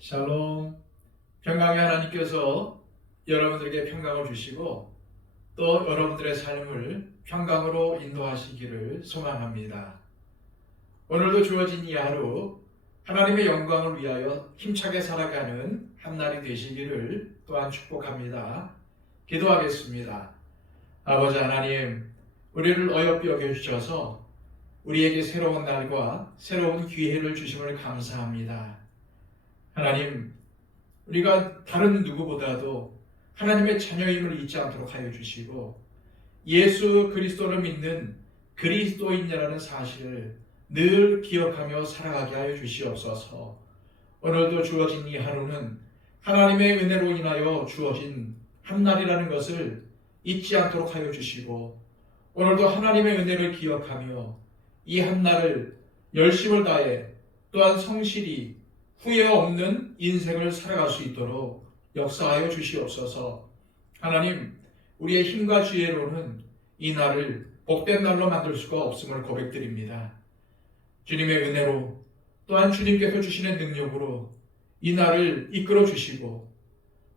샬롬. 평강의 하나님께서 여러분들에게 평강을 주시고 또 여러분들의 삶을 평강으로 인도하시기를 소망합니다. 오늘도 주어진 이 하루 하나님의 영광을 위하여 힘차게 살아가는 한 날이 되시기를 또한 축복합니다. 기도하겠습니다. 아버지 하나님, 우리를 어여삐 여겨주셔서 우리에게 새로운 날과 새로운 기회를 주심을 감사합니다. 하나님, 우리가 다른 누구보다도 하나님의 자녀임을 잊지 않도록 하여 주시고 예수 그리스도를 믿는 그리스도인이라는 사실을 늘 기억하며 살아가게 하여 주시옵소서. 오늘도 주어진 이 하루는 하나님의 은혜로 인하여 주어진 한 날이라는 것을 잊지 않도록 하여 주시고 오늘도 하나님의 은혜를 기억하며 이 한 날을 열심을 다해 또한 성실히 후회 없는 인생을 살아갈 수 있도록 역사하여 주시옵소서. 하나님, 우리의 힘과 지혜로는 이 날을 복된 날로 만들 수가 없음을 고백드립니다. 주님의 은혜로 또한 주님께서 주시는 능력으로 이 날을 이끌어 주시고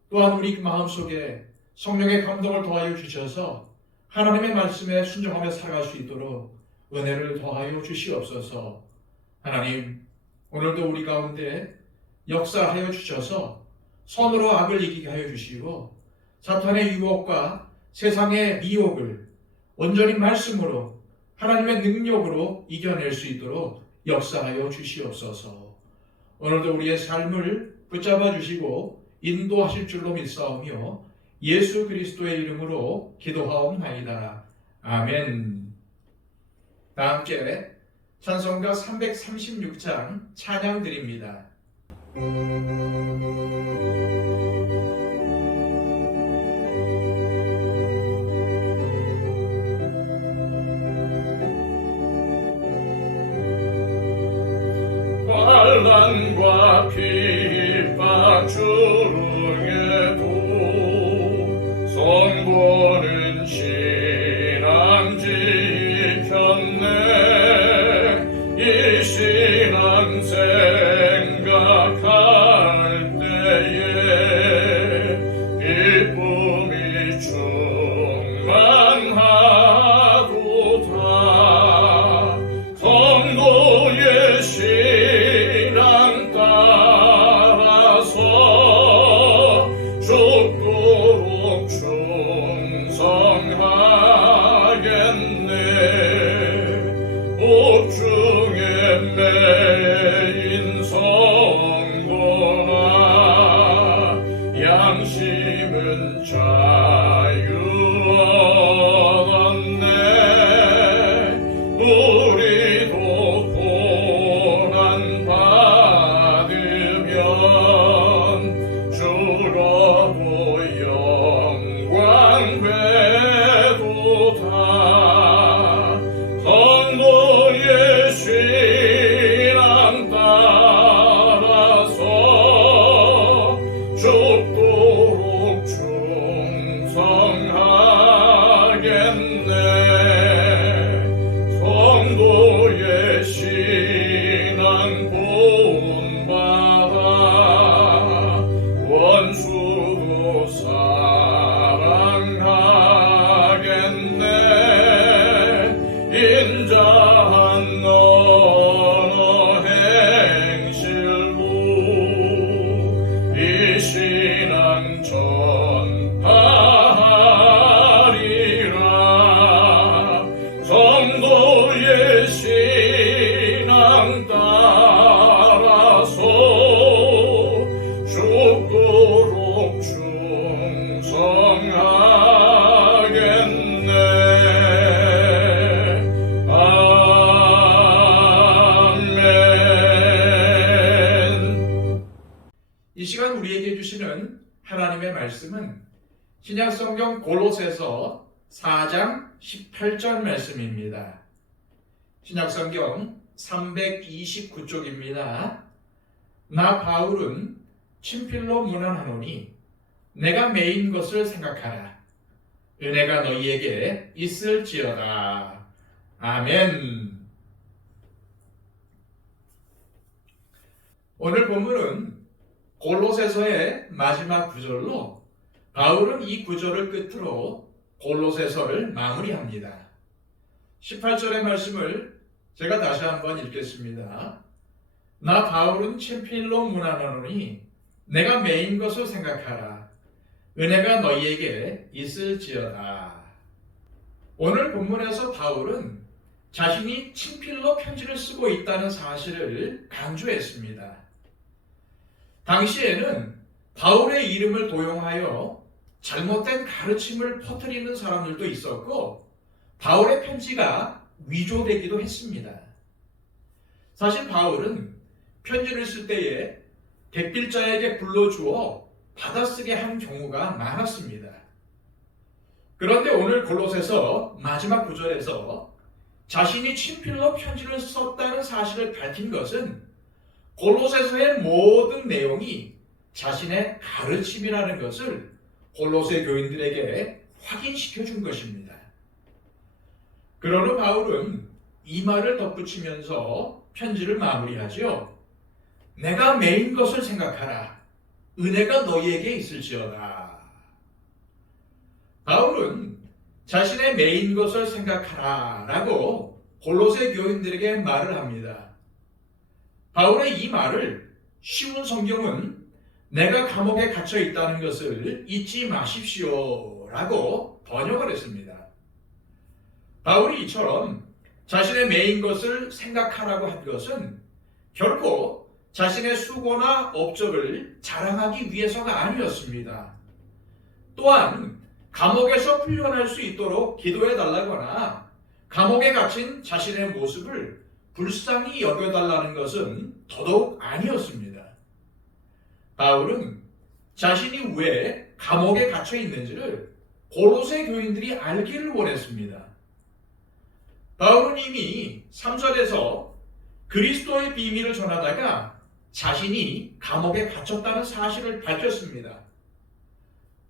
또한 우리 마음속에 성령의 감동을 더하여 주셔서 하나님의 말씀에 순종하며 살아갈 수 있도록 은혜를 더하여 주시옵소서. 하나님, 오늘도 우리 가운데 역사하여 주셔서 선으로 악을 이기게 하여 주시고 사탄의 유혹과 세상의 미혹을 온전히 말씀으로 하나님의 능력으로 이겨낼 수 있도록 역사하여 주시옵소서. 오늘도 우리의 삶을 붙잡아 주시고 인도하실 줄로 믿사오며 예수 그리스도의 이름으로 기도하옵나이다. 아멘. 다 함께 찬송가 336장 찬양 드립니다. 환난과 핍박 중에도 성도는 신앙 지켰네. 이 신앙 생각할 때에 기쁨이 충만하도다. 성도의 신앙 따라서 죽도록 충성하겠네. 옥중에 매인 성도나 양심은 자유 얻었네. 우리도 고난 받으면 주로도 영광 되도다. 성도의 신앙 따라서 죽도록 충성하겠네. 성도의 신앙 본받아 원수도 사랑하겠네. 인자한 너너 행실로 이 신앙 전파하리라. 성도의 신앙 따라서 죽도록 충성하겠네. 아멘. 이 시간 우리에게 주시는 하나님의 말씀은 신약성경 골로새서 4장 18절 말씀입니다. 신약성경 329쪽입니다. 나 바울은 친필로 문안하노니 내가 매인 것을 생각하라. 은혜가 너희에게 있을지어다. 아멘. 오늘 본문은 골로새서의 마지막 구절로 바울은 이 구절을 끝으로 골로새서를 마무리합니다. 18절의 말씀을 제가 다시 한번 읽겠습니다. 나 바울은 친필로 문안하노니 내가 매인 것을 생각하라. 은혜가 너희에게 있을지어다. 오늘 본문에서 바울은 자신이 친필로 편지를 쓰고 있다는 사실을 강조했습니다. 당시에는 바울의 이름을 도용하여 잘못된 가르침을 퍼뜨리는 사람들도 있었고 바울의 편지가 위조되기도 했습니다. 사실 바울은 편지를 쓸 때에 대필자에게 불러주어 받아쓰게 한 경우가 많았습니다. 그런데 오늘 골로새서 마지막 구절에서 자신이 친필로 편지를 썼다는 사실을 밝힌 것은 골로새서의 모든 내용이 자신의 가르침이라는 것을 골로새 교인들에게 확인시켜 준 것입니다. 그러나 바울은 이 말을 덧붙이면서 편지를 마무리하죠. 내가 매인 것을 생각하라. 은혜가 너희에게 있을지어다. 바울은 자신의 매인 것을 생각하라 라고 골로새 교인들에게 말을 합니다. 바울의 이 말을 쉬운 성경은 내가 감옥에 갇혀 있다는 것을 잊지 마십시오 라고 번역을 했습니다. 바울이 이처럼 자신의 매인 것을 생각하라고 한 것은 결코 자신의 수고나 업적을 자랑하기 위해서가 아니었습니다. 또한 감옥에서 풀려날 수 있도록 기도해 달라거나 감옥에 갇힌 자신의 모습을 불쌍히 여겨달라는 것은 더더욱 아니었습니다. 바울은 자신이 왜 감옥에 갇혀 있는지를 골로새 교인들이 알기를 원했습니다. 바울은 이미 3절에서 그리스도의 비밀을 전하다가 자신이 감옥에 갇혔다는 사실을 밝혔습니다.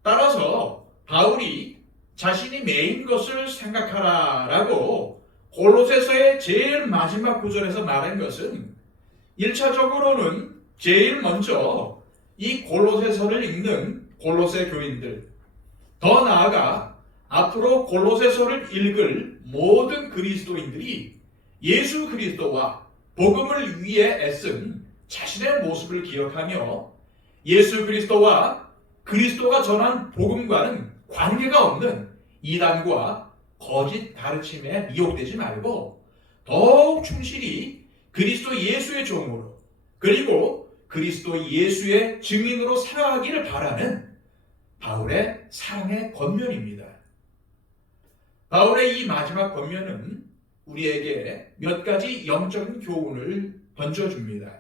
따라서 바울이 자신이 매인 것을 생각하라 라고 골로새서의 제일 마지막 구절에서 말한 것은 1차적으로는 제일 먼저 이 골로새서를 읽는 골로새 교인들, 더 나아가 앞으로 골로새서를 읽을 모든 그리스도인들이 예수 그리스도와 복음을 위해 애쓴 자신의 모습을 기억하며 예수 그리스도와 그리스도가 전한 복음과는 관계가 없는 이단과 거짓 가르침에 미혹되지 말고 더욱 충실히 그리스도 예수의 종으로 그리고 그리스도 예수의 증인으로 살아가기를 바라는 바울의 사랑의 권면입니다. 바울의 이 마지막 권면은 우리에게 몇 가지 영적인 교훈을 던져줍니다.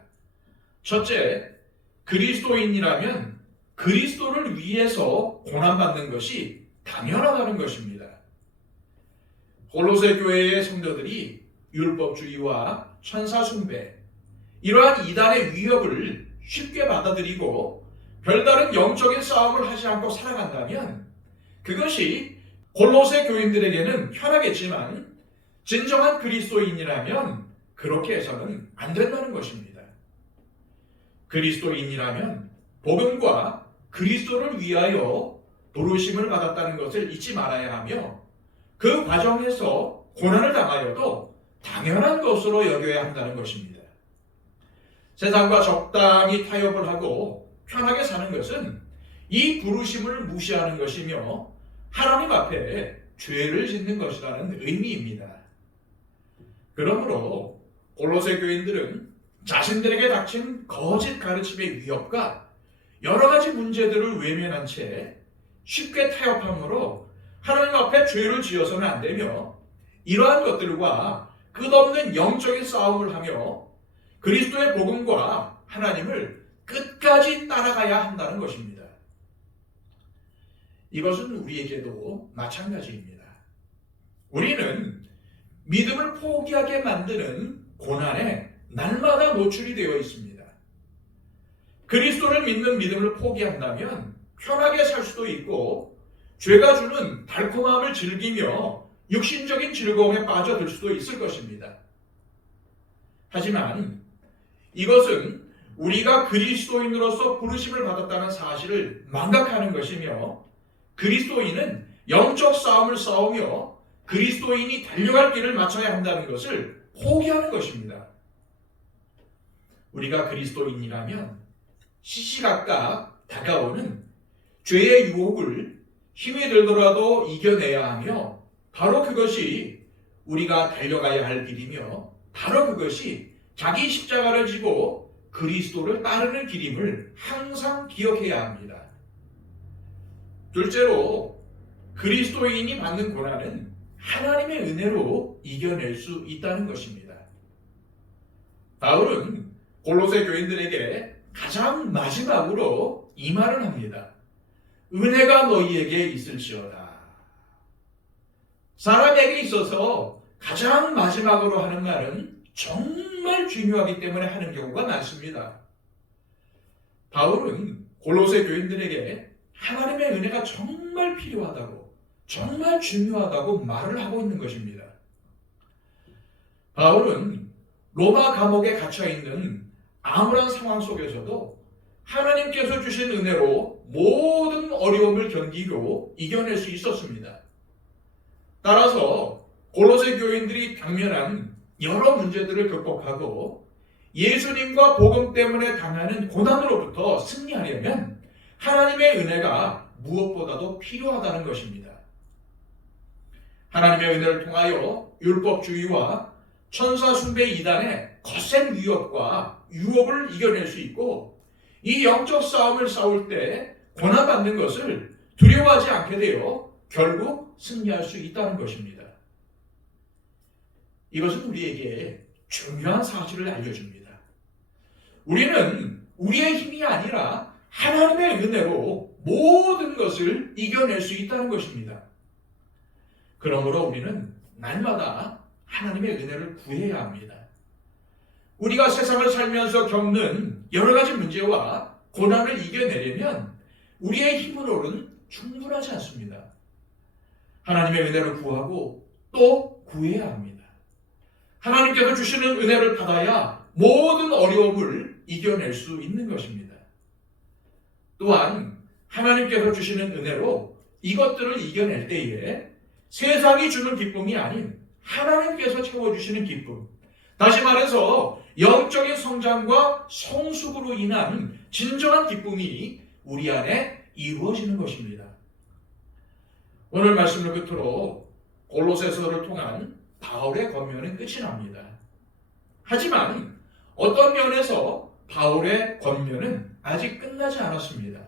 첫째, 그리스도인이라면 그리스도를 위해서 고난받는 것이 당연하다는 것입니다. 골로새 교회의 성도들이 율법주의와 천사숭배, 이러한 이단의 위협을 쉽게 받아들이고 별다른 영적인 싸움을 하지 않고 살아간다면 그것이 골로새 교인들에게는 편하겠지만 진정한 그리스도인이라면 그렇게 해서는 안 된다는 것입니다. 그리스도인이라면 복음과 그리스도를 위하여 부르심을 받았다는 것을 잊지 말아야 하며 그 과정에서 고난을 당하여도 당연한 것으로 여겨야 한다는 것입니다. 세상과 적당히 타협을 하고 편하게 사는 것은 이 부르심을 무시하는 것이며 하나님 앞에 죄를 짓는 것이라는 의미입니다. 그러므로 골로새 교인들은 자신들에게 닥친 거짓 가르침의 위협과 여러 가지 문제들을 외면한 채 쉽게 타협함으로 하나님 앞에 죄를 지어서는 안 되며 이러한 것들과 끝없는 영적인 싸움을 하며 그리스도의 복음과 하나님을 끝까지 따라가야 한다는 것입니다. 이것은 우리에게도 마찬가지입니다. 우리는 믿음을 포기하게 만드는 고난에 날마다 노출이 되어 있습니다. 그리스도를 믿는 믿음을 포기한다면 편하게 살 수도 있고 죄가 주는 달콤함을 즐기며 육신적인 즐거움에 빠져들 수도 있을 것입니다. 하지만 이것은 우리가 그리스도인으로서 부르심을 받았다는 사실을 망각하는 것이며 그리스도인은 영적 싸움을 싸우며 그리스도인이 달려갈 길을 맞춰야 한다는 것을 포기하는 것입니다. 우리가 그리스도인이라면 시시각각 다가오는 죄의 유혹을 힘이 들더라도 이겨내야 하며 바로 그것이 우리가 달려가야 할 길이며 바로 그것이 자기 십자가를 지고 그리스도를 따르는 길임을 항상 기억해야 합니다. 둘째로 그리스도인이 받는 고난은 하나님의 은혜로 이겨낼 수 있다는 것입니다. 바울은 골로새 교인들에게 가장 마지막으로 이 말을 합니다. 은혜가 너희에게 있을지어다. 사람에게 있어서 가장 마지막으로 하는 말은 정말 중요하기 때문에 하는 경우가 많습니다. 바울은 골로새 교인들에게 하나님의 은혜가 정말 필요하다고, 정말 중요하다고 말을 하고 있는 것입니다. 바울은 로마 감옥에 갇혀있는 암울한 상황 속에서도 하나님께서 주신 은혜로 모든 어려움을 견디고 이겨낼 수 있었습니다. 따라서 골로새 교인들이 당면한 여러 문제들을 극복하고 예수님과 복음 때문에 당하는 고난으로부터 승리하려면 하나님의 은혜가 무엇보다도 필요하다는 것입니다. 하나님의 은혜를 통하여 율법주의와 천사 숭배 이단의 거센 위협과 유혹을 이겨낼 수 있고 이 영적 싸움을 싸울 때 고난받는 것을 두려워하지 않게 되어 결국 승리할 수 있다는 것입니다. 이것은 우리에게 중요한 사실을 알려줍니다. 우리는 우리의 힘이 아니라 하나님의 은혜로 모든 것을 이겨낼 수 있다는 것입니다. 그러므로 우리는 날마다 하나님의 은혜를 구해야 합니다. 우리가 세상을 살면서 겪는 여러 가지 문제와 고난을 이겨내려면 우리의 힘으로는 충분하지 않습니다. 하나님의 은혜를 구하고 또 구해야 합니다. 하나님께서 주시는 은혜를 받아야 모든 어려움을 이겨낼 수 있는 것입니다. 또한 하나님께서 주시는 은혜로 이것들을 이겨낼 때에 세상이 주는 기쁨이 아닌 하나님께서 채워주시는 기쁨, 다시 말해서 영적인 성장과 성숙으로 인한 진정한 기쁨이 우리 안에 이루어지는 것입니다. 오늘 말씀을 끝으로 골로새서를 통한 바울의 권면은 끝이 납니다. 하지만 어떤 면에서 바울의 권면은 아직 끝나지 않았습니다.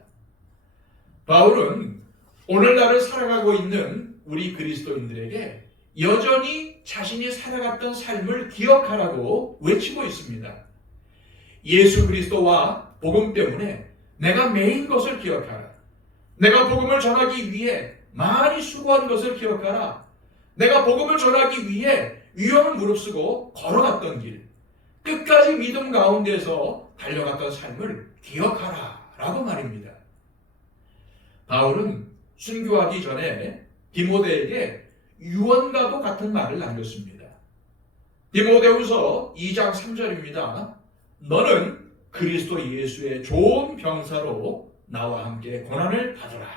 바울은 오늘날을 살아가고 있는 우리 그리스도인들에게 여전히 자신이 살아갔던 삶을 기억하라고 외치고 있습니다. 예수 그리스도와 복음 때문에 내가 매인 것을 기억하라. 내가 복음을 전하기 위해 많이 수고한 것을 기억하라. 내가 복음을 전하기 위해 위험을 무릅쓰고 걸어갔던 길, 끝까지 믿음 가운데서 달려갔던 삶을 기억하라 라고 말입니다. 바울은 순교하기 전에 디모데에게 유언과도 같은 말을 남겼습니다. 디모데후서 2장 3절입니다. 너는 그리스도 예수의 좋은 병사로 나와 함께 고난을 받으라.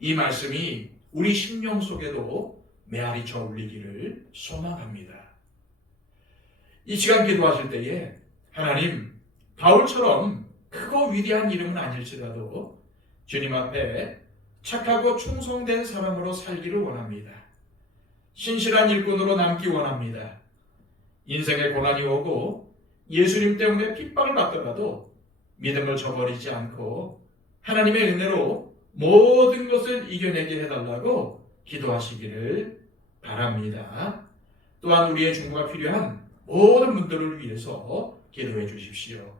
이 말씀이 우리 심령 속에도 메아리쳐 울리기를 소망합니다. 이 시간 기도하실 때에 하나님, 바울처럼 크고 위대한 이름은 아닐지라도 주님 앞에 착하고 충성된 사람으로 살기를 원합니다. 신실한 일꾼으로 남기 원합니다. 인생의 고난이 오고 예수님 때문에 핍박을 받더라도 믿음을 저버리지 않고 하나님의 은혜로 모든 것을 이겨내게 해달라고 기도하시기를 바랍니다. 또한 우리의 중보가 필요한 모든 분들을 위해서 기도해 주십시오.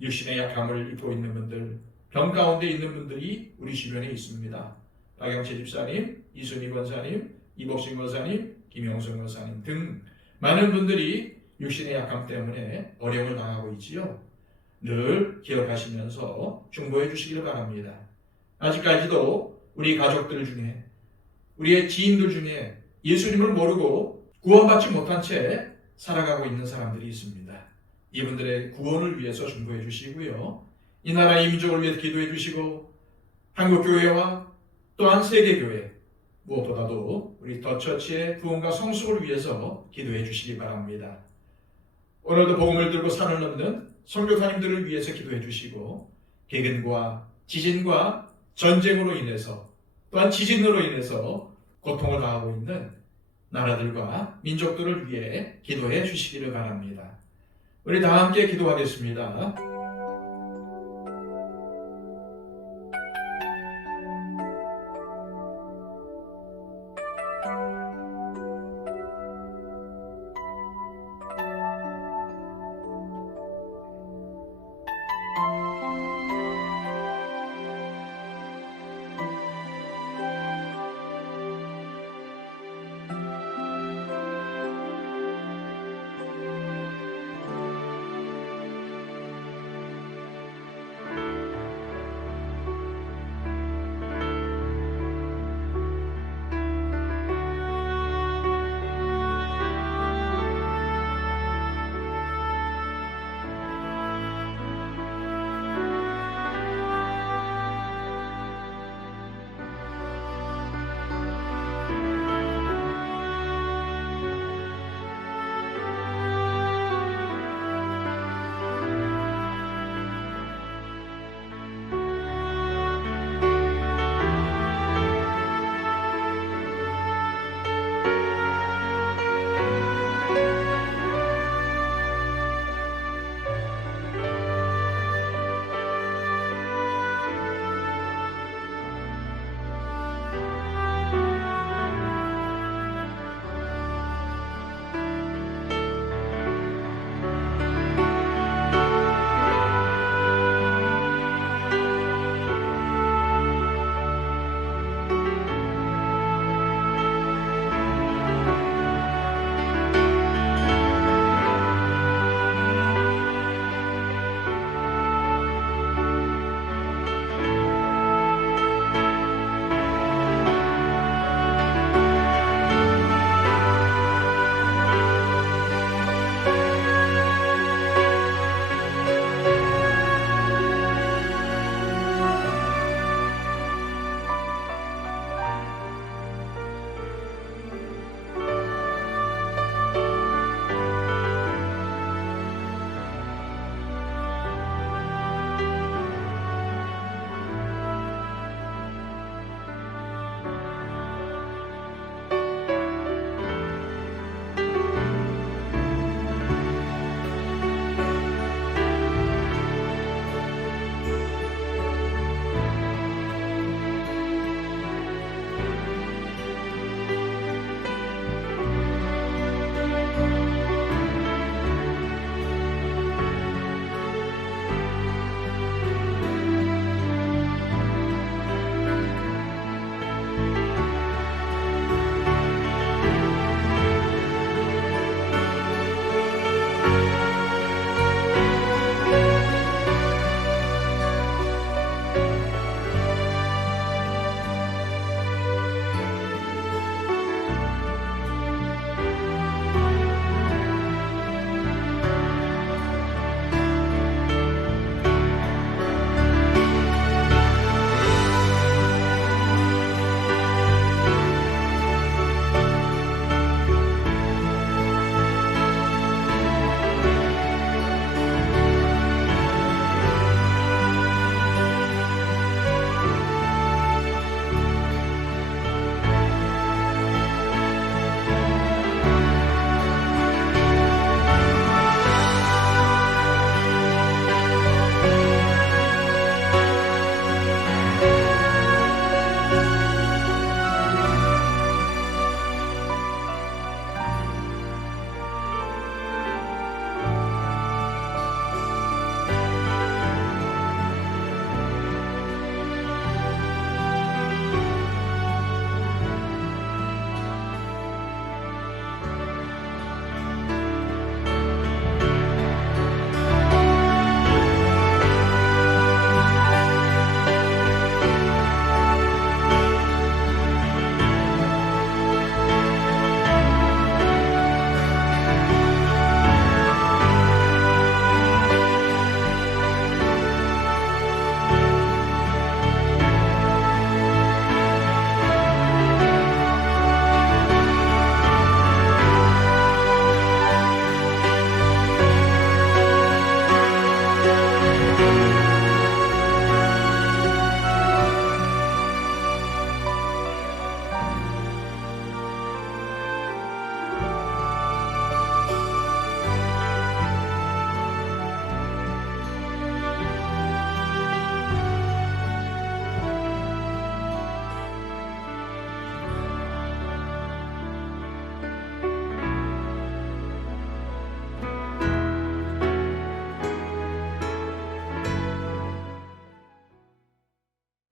육신의 약함을 입고 있는 분들, 병 가운데 있는 분들이 우리 주변에 있습니다. 박영채 집사님, 이순희 권사님, 이복신 권사님, 김영선 권사님 등 많은 분들이 육신의 약함 때문에 어려움을 당하고 있지요. 늘 기억하시면서 중보해 주시길 바랍니다. 아직까지도 우리 가족들 중에, 우리의 지인들 중에 예수님을 모르고 구원받지 못한 채 살아가고 있는 사람들이 있습니다. 이분들의 구원을 위해서 중보해 주시고요. 이 나라 이 민족을 위해 기도해 주시고 한국교회와 또한 세계교회 무엇보다도 우리 더처치의 부흥과 성숙을 위해서 기도해 주시기 바랍니다. 오늘도 복음을 들고 산을 넘는 선교사님들을 위해서 기도해 주시고 개근과 지진과 전쟁으로 인해서 또한 지진으로 인해서 고통을 당하고 있는 나라들과 민족들을 위해 기도해 주시기를 바랍니다. 우리 다 함께 기도하겠습니다.